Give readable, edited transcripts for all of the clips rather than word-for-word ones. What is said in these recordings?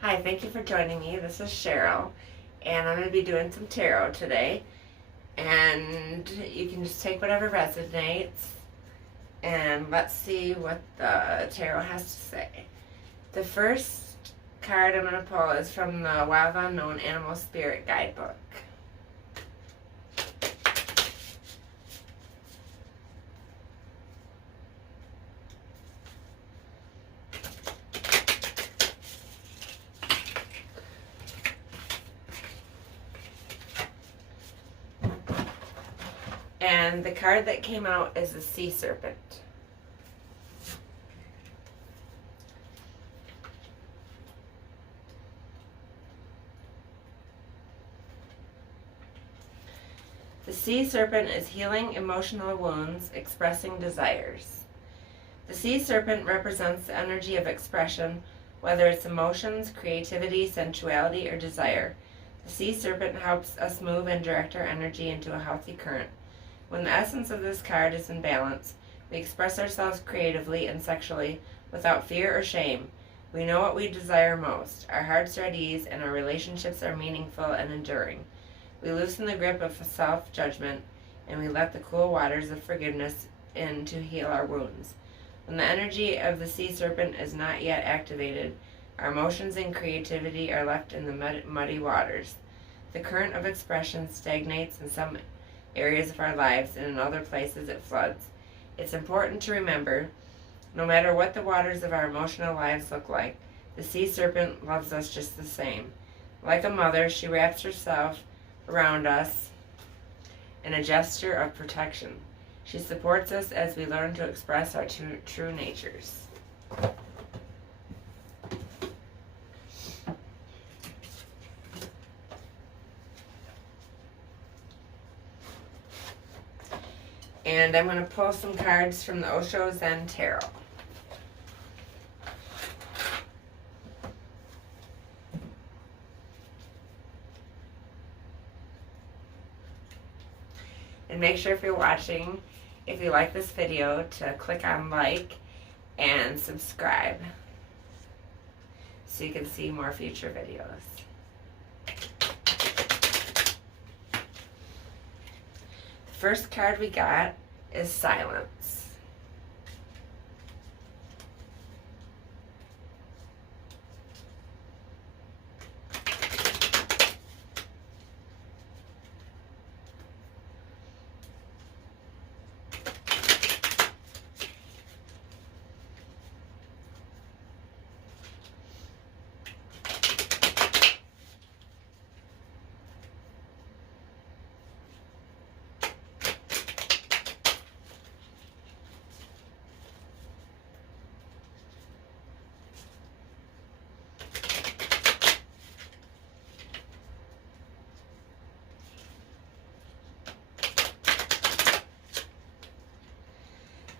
Hi, thank you for joining me. This is Cheryl, and I'm going to be doing some tarot today. And you can just take whatever resonates, and let's see what the tarot has to say. The first card I'm going to pull is from the Wild Unknown Animal Spirit Guidebook. And the card that came out is the Sea Serpent. The sea serpent is healing emotional wounds, expressing desires. The sea serpent represents the energy of expression, whether it's emotions, creativity, sensuality, or desire. The sea serpent helps us move and direct our energy into a healthy current. When the essence of this card is in balance, we express ourselves creatively and sexually without fear or shame. We know what we desire most. Our hearts are at ease and our relationships are meaningful and enduring. We loosen the grip of self-judgment and we let the cool waters of forgiveness in to heal our wounds. When the energy of the sea serpent is not yet activated, our emotions and creativity are left in the muddy waters. The current of expression stagnates in some areas of our lives, and in other places it floods. It's important to remember, no matter what the waters of our emotional lives look like, the sea serpent loves us just the same. Like a mother, she wraps herself around us in a gesture of protection. She supports us as we learn to express our true natures. And I'm going to pull some cards from the Osho Zen Tarot. And make sure if you're watching, if you like this video, to click on like and subscribe so you can see more future videos. The first card we got is Silence.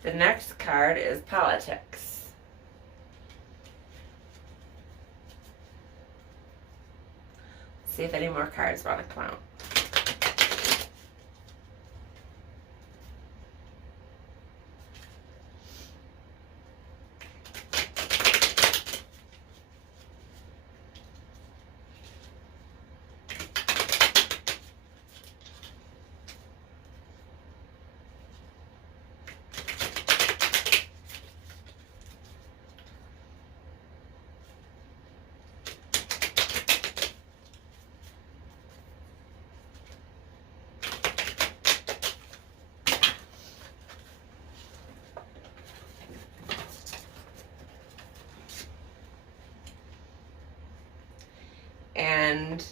The next card is Politics. Let's see if any more cards want to come out. And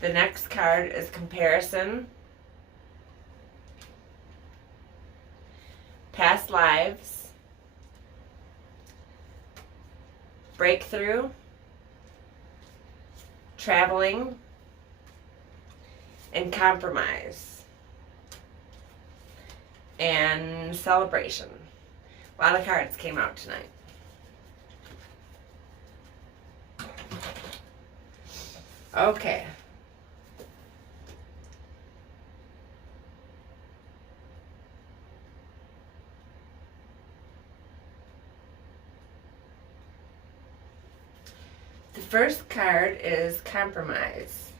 the next card is Comparison, Past Lives, Breakthrough, Traveling, and Compromise, and Celebration. A lot of cards came out tonight. Okay. The first card is compromise.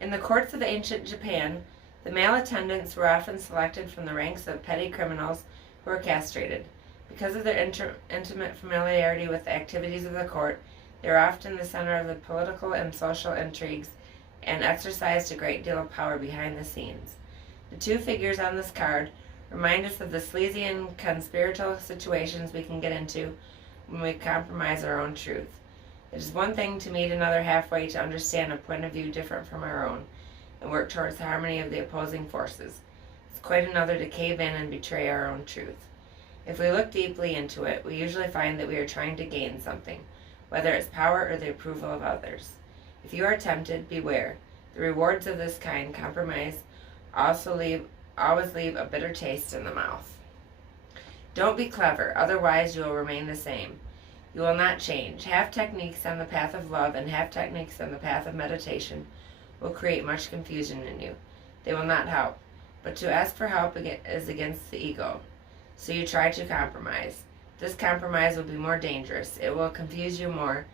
In the courts of ancient Japan, the male attendants were often selected from the ranks of petty criminals who were castrated. Because of their intimate familiarity with the activities of the court, they were often the center of the political and social intrigues and exercised a great deal of power behind the scenes. The two figures on this card remind us of the sleazy and conspiratorial situations we can get into when we compromise our own truth. It is one thing to meet another halfway to understand a point of view different from our own and work towards the harmony of the opposing forces. It's quite another to cave in and betray our own truth. If we look deeply into it, we usually find that we are trying to gain something, whether it's power or the approval of others. If you are tempted, beware. The rewards of this kind, compromise, always leave a bitter taste in the mouth. Don't be clever, otherwise you will remain the same. You will not change. Half techniques on the path of love and half techniques on the path of meditation will create much confusion in you. They will not help. But to ask for help is against the ego. So you try to compromise. This compromise will be more dangerous. It will confuse you more,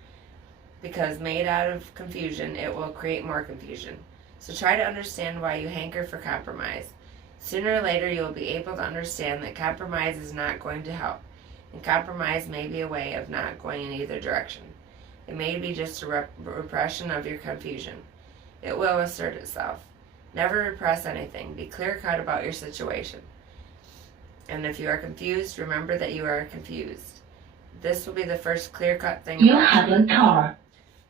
because made out of confusion, it will create more confusion. So try to understand why you hanker for compromise. Sooner or later you will be able to understand that compromise is not going to help, and compromise may be a way of not going in either direction. It may be just a repression of your confusion. It will assert itself. Never repress anything. Be clear-cut about your situation. And if you are confused, remember that you are confused. This will be the first clear-cut thing You have a car.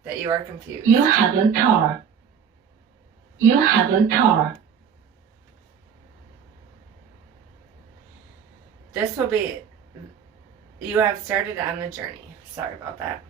that you are confused. You have a car. You have a car. This will be, you have started on the journey. Sorry about that.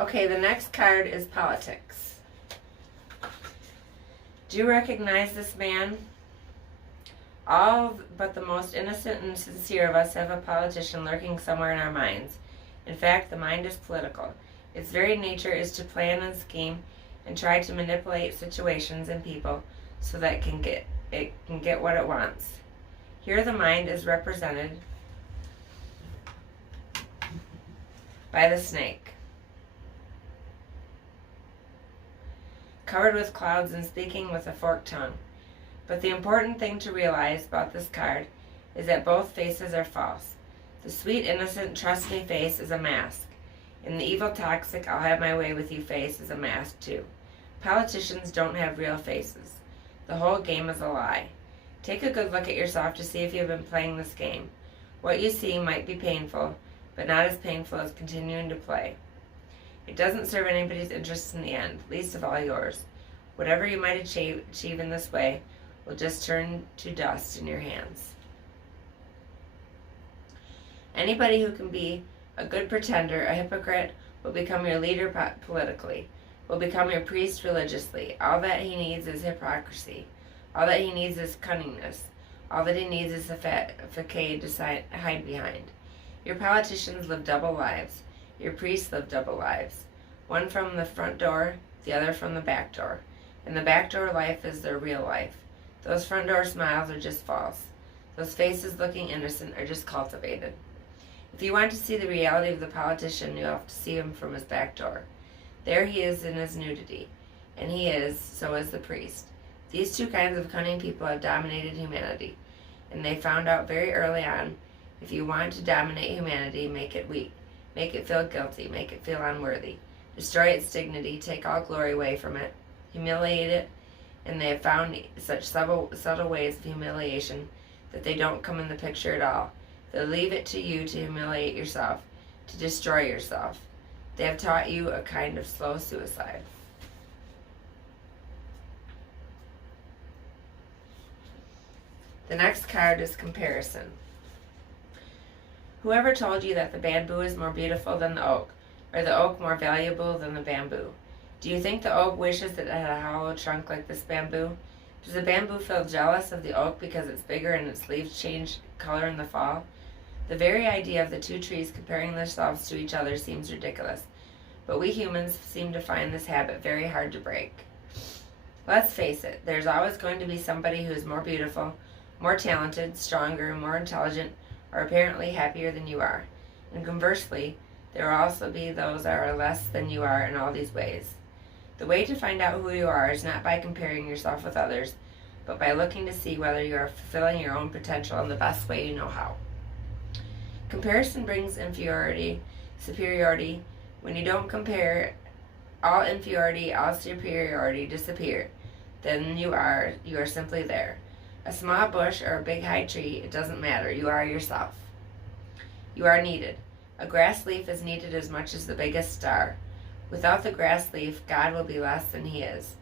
Okay, the next card is politics. Do you recognize this man? All but the most innocent and sincere of us have a politician lurking somewhere in our minds. In fact, the mind is political. Its very nature is to plan and scheme and try to manipulate situations and people so that it can get what it wants. Here the mind is represented by the snake, covered with clouds and speaking with a forked tongue. But the important thing to realize about this card is that both faces are false. The sweet, innocent, trust me face is a mask, and the evil, toxic, I'll have my way with you face is a mask too. Politicians don't have real faces. The whole game is a lie. Take a good look at yourself to see if you've been playing this game. What you see might be painful, but not as painful as continuing to play. It doesn't serve anybody's interests in the end, least of all yours. Whatever you might achieve in this way will just turn to dust in your hands. Anybody who can be a good pretender, a hypocrite, will become your leader politically, will become your priest religiously. All that he needs is hypocrisy. All that he needs is cunningness. All that he needs is a facade to hide behind. Your politicians live double lives. Your priests live double lives. One from the front door, the other from the back door. And the back door life is their real life. Those front door smiles are just false. Those faces looking innocent are just cultivated. If you want to see the reality of the politician, you have to see him from his back door. There he is in his nudity. And he is, so is the priest. These two kinds of cunning people have dominated humanity. And they found out very early on, if you want to dominate humanity, make it weak. Make it feel guilty. Make it feel unworthy. Destroy its dignity. Take all glory away from it. Humiliate it. And they have found such subtle ways of humiliation that they don't come in the picture at all. They leave it to you to humiliate yourself, to destroy yourself. They have taught you a kind of slow suicide. The next card is comparison. Whoever told you that the bamboo is more beautiful than the oak, or the oak more valuable than the bamboo? Do you think the oak wishes that it had a hollow trunk like this bamboo? Does the bamboo feel jealous of the oak because it's bigger and its leaves change color in the fall? The very idea of the two trees comparing themselves to each other seems ridiculous, but we humans seem to find this habit very hard to break. Let's face it, there's always going to be somebody who is more beautiful, more talented, stronger, more intelligent, or apparently happier than you are. And conversely, there will also be those that are less than you are in all these ways. The way to find out who you are is not by comparing yourself with others, but by looking to see whether you are fulfilling your own potential in the best way you know how. Comparison brings inferiority, superiority. When you don't compare, all inferiority, all superiority disappear. Then you are simply there. A small bush or a big high tree, it doesn't matter. You are yourself. You are needed. A grass leaf is needed as much as the biggest star. Without the grass leaf, God will be less than he is.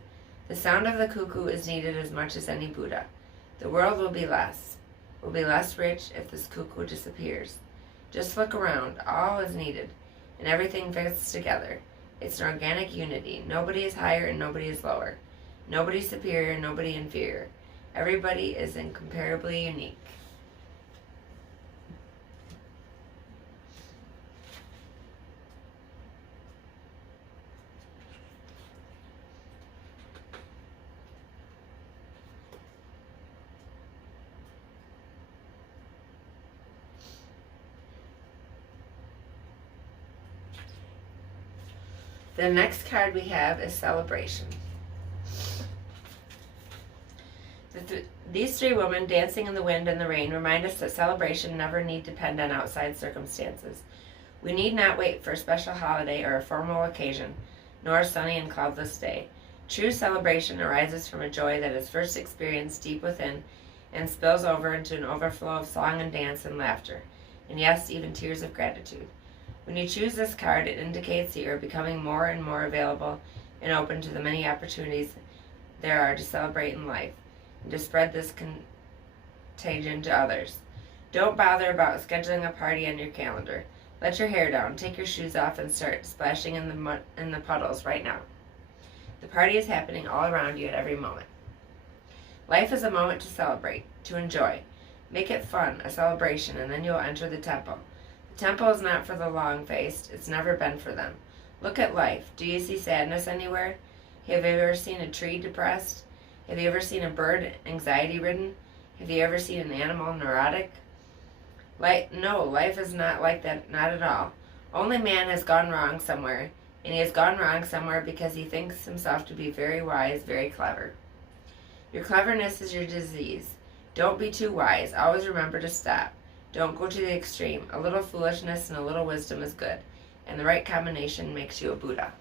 The sound of the cuckoo is needed as much as any Buddha. The world will be less rich if this cuckoo disappears. Just look around. All is needed, and everything fits together. It's an organic unity. Nobody is higher and nobody is lower. Nobody superior, nobody inferior. Everybody is incomparably unique. The next card we have is Celebration. These three women dancing in the wind and the rain remind us that celebration never need depend on outside circumstances. We need not wait for a special holiday or a formal occasion, nor a sunny and cloudless day. True celebration arises from a joy that is first experienced deep within and spills over into an overflow of song and dance and laughter, and yes, even tears of gratitude. When you choose this card, it indicates that you are becoming more and more available and open to the many opportunities there are to celebrate in life and to spread this contagion to others. Don't bother about scheduling a party on your calendar. Let your hair down, take your shoes off, and start splashing in the puddles right now. The party is happening all around you at every moment. Life is a moment to celebrate, to enjoy. Make it fun, a celebration, and then you will enter the temple. The temple is not for the long-faced. It's never been for them. Look at life. Do you see sadness anywhere? Have you ever seen a tree depressed? Have you ever seen a bird anxiety-ridden? Have you ever seen an animal neurotic? No, life is not like that, not at all. Only man has gone wrong somewhere, and he has gone wrong somewhere because he thinks himself to be very wise, very clever. Your cleverness is your disease. Don't be too wise. Always remember to stop. Don't go to the extreme. A little foolishness and a little wisdom is good, and the right combination makes you a Buddha.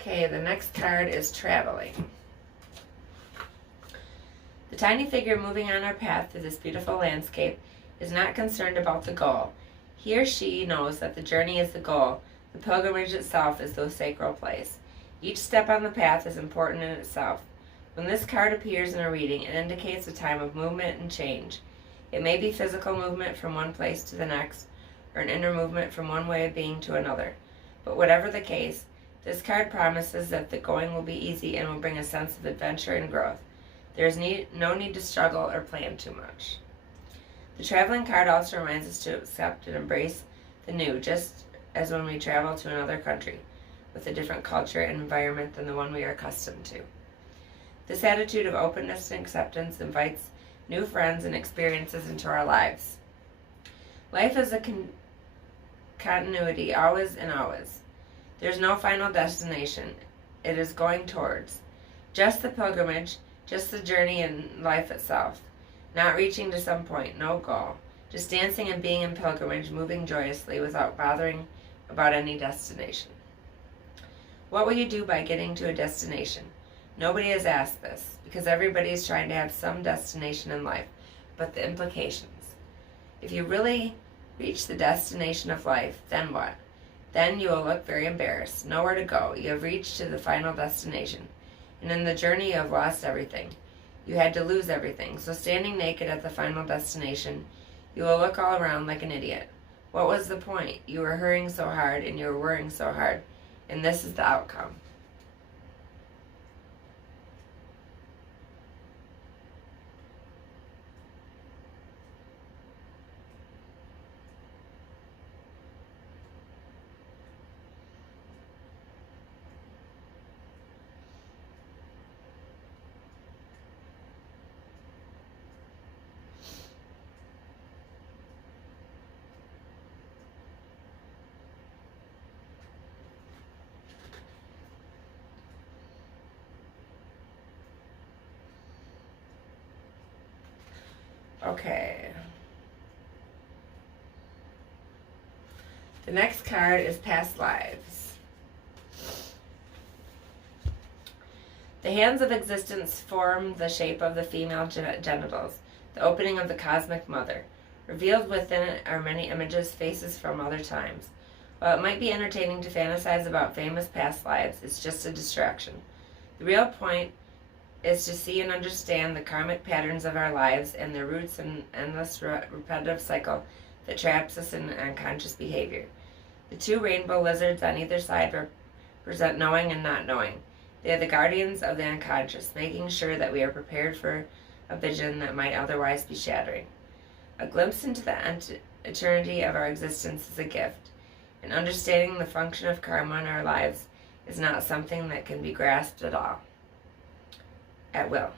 Okay, the next card is Traveling. The tiny figure moving on our path through this beautiful landscape is not concerned about the goal. He or she knows that the journey is the goal. The pilgrimage itself is the sacred place. Each step on the path is important in itself. When this card appears in a reading, it indicates a time of movement and change. It may be physical movement from one place to the next, or an inner movement from one way of being to another. But whatever the case, this card promises that the going will be easy and will bring a sense of adventure and growth. There is no need to struggle or plan too much. The traveling card also reminds us to accept and embrace the new, just as when we travel to another country with a different culture and environment than the one we are accustomed to. This attitude of openness and acceptance invites new friends and experiences into our lives. Life is a continuity, always and always. There's no final destination. It is going towards. Just the pilgrimage, just the journey in life itself. Not reaching to some point, no goal. Just dancing and being in pilgrimage, moving joyously without bothering about any destination. What will you do by getting to a destination? Nobody has asked this, because everybody is trying to have some destination in life, but the implications. If you really reach the destination of life, then what? Then you will look very embarrassed. Nowhere to go. You have reached to the final destination. And in the journey you have lost everything. You had to lose everything. So standing naked at the final destination, You will look all around like an idiot. What was the point? You were hurrying so hard and you were worrying so hard, and this is the outcome. Okay. The next card is past lives. The hands of existence form the shape of the female genitals, the opening of the cosmic mother. Revealed within it are many images, faces from other times. While it might be entertaining to fantasize about famous past lives, it's just a distraction. The real point is to see and understand the karmic patterns of our lives and their roots in endless repetitive cycle that traps us in unconscious behavior. The two rainbow lizards on either side represent knowing and not knowing. They are the guardians of the unconscious, making sure that we are prepared for a vision that might otherwise be shattering. A glimpse into the eternity of our existence is a gift, and understanding the function of karma in our lives is not something that can be grasped at will.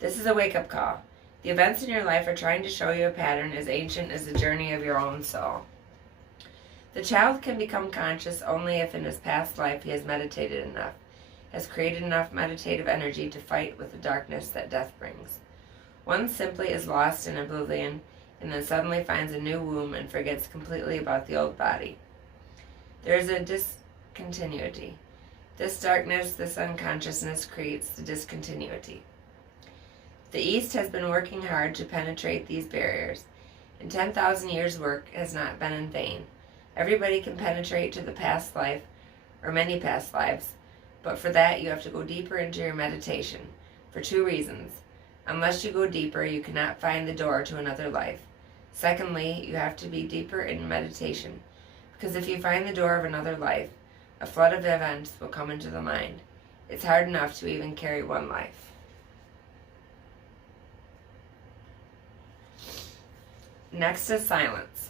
This is a wake-up call. The events in your life are trying to show you a pattern as ancient as the journey of your own soul. The child can become conscious only if in his past life he has meditated enough, has created enough meditative energy to fight with the darkness that death brings. One simply is lost in oblivion and then suddenly finds a new womb and forgets completely about the old body. There is a discontinuity. This darkness, this unconsciousness creates the discontinuity. The East has been working hard to penetrate these barriers, and 10,000 years' work has not been in vain. Everybody can penetrate to the past life, or many past lives, but for that you have to go deeper into your meditation, for two reasons. Unless you go deeper, you cannot find the door to another life. Secondly, you have to be deeper in meditation, because if you find the door of another life, a flood of events will come into the mind. It's hard enough to even carry one life. Next is silence.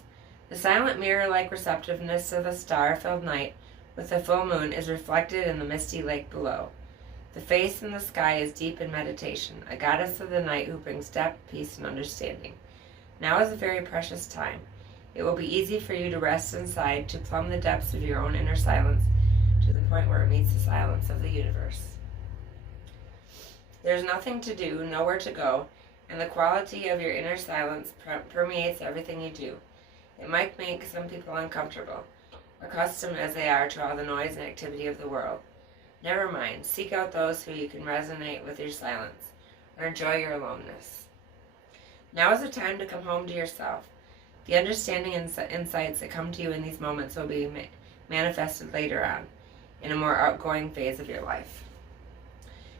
The silent mirror-like receptiveness of a star-filled night with the full moon is reflected in the misty lake below. The face in the sky is deep in meditation, a goddess of the night who brings depth, peace, and understanding. Now is a very precious time. It will be easy for you to rest inside, to plumb the depths of your own inner silence, to the point where it meets the silence of the universe. There's nothing to do, nowhere to go, and the quality of your inner silence permeates everything you do. It might make some people uncomfortable, accustomed as they are to all the noise and activity of the world. Never mind, seek out those who you can resonate with your silence, or enjoy your aloneness. Now is the time to come home to yourself. The understanding and insights that come to you in these moments will be manifested later on, in a more outgoing phase of your life.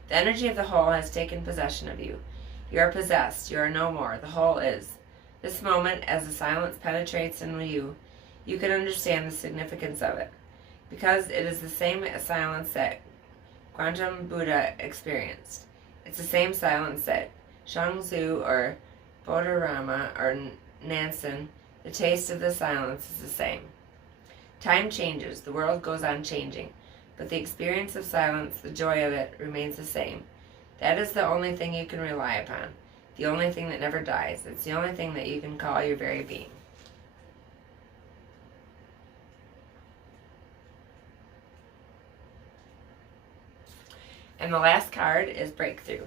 The energy of the whole has taken possession of you. You are possessed. You are no more. The whole is. This moment, as the silence penetrates into you, you can understand the significance of it, because it is the same silence that Quantum Buddha experienced. It's the same silence that Shangzu or Bodhirama or Nansen, the taste of the silence is the same. Time changes, the world goes on changing, but the experience of silence, the joy of it, remains the same. That is the only thing you can rely upon, the only thing that never dies. It's the only thing that you can call your very being. And the last card is Breakthrough.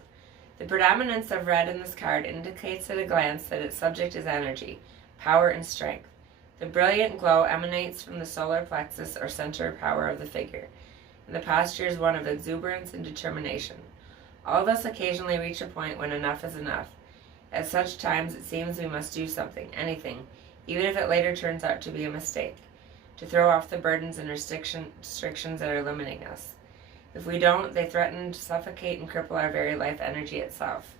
The predominance of red in this card indicates at a glance that its subject is energy, power, and strength. The brilliant glow emanates from the solar plexus or center power of the figure, and the posture is one of exuberance and determination. All of us occasionally reach a point when enough is enough. At such times it seems we must do something, anything, even if it later turns out to be a mistake, to throw off the burdens and restrictions that are limiting us. If we don't, they threaten to suffocate and cripple our very life energy itself.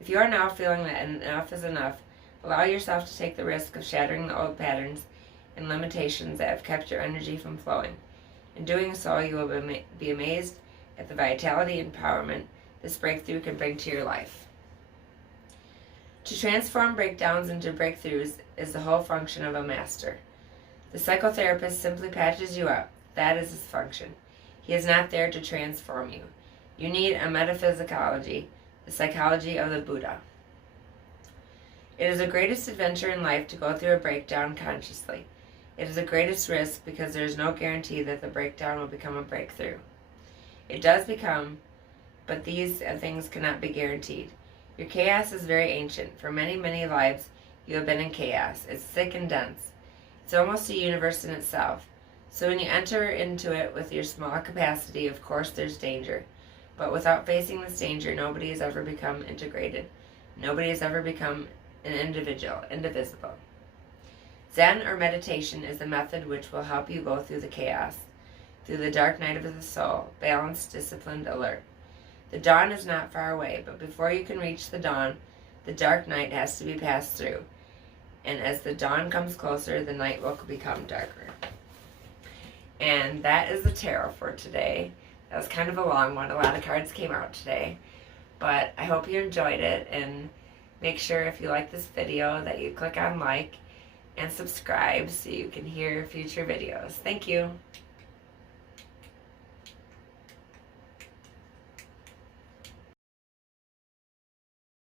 If you are now feeling that enough is enough, Allow yourself to take the risk of shattering the old patterns and limitations that have kept your energy from flowing. In doing so, you will be amazed at the vitality and empowerment this breakthrough can bring to your life. To transform breakdowns into breakthroughs is the whole function of a master. The psychotherapist simply patches you up. That is his function. He is not there to transform you. You need a metaphysicology, the psychology of the Buddha. It is the greatest adventure in life to go through a breakdown consciously. It is the greatest risk because there is no guarantee that the breakdown will become a breakthrough. It does become, but these things cannot be guaranteed. Your chaos is very ancient. For many, many lives, you have been in chaos. It's thick and dense. It's almost a universe in itself. So when you enter into it with your small capacity, of course there's danger. But without facing this danger, nobody has ever become integrated. Nobody has ever become an individual, indivisible. Zen or meditation is the method which will help you go through the chaos, through the dark night of the soul, balanced, disciplined, alert. The dawn is not far away, but before you can reach the dawn, the dark night has to be passed through. And as the dawn comes closer, the night will become darker. And that is the tarot for today. That was kind of a long one. A lot of cards came out today. But I hope you enjoyed it, and make sure if you like this video that you click on like and subscribe so you can hear future videos. Thank you.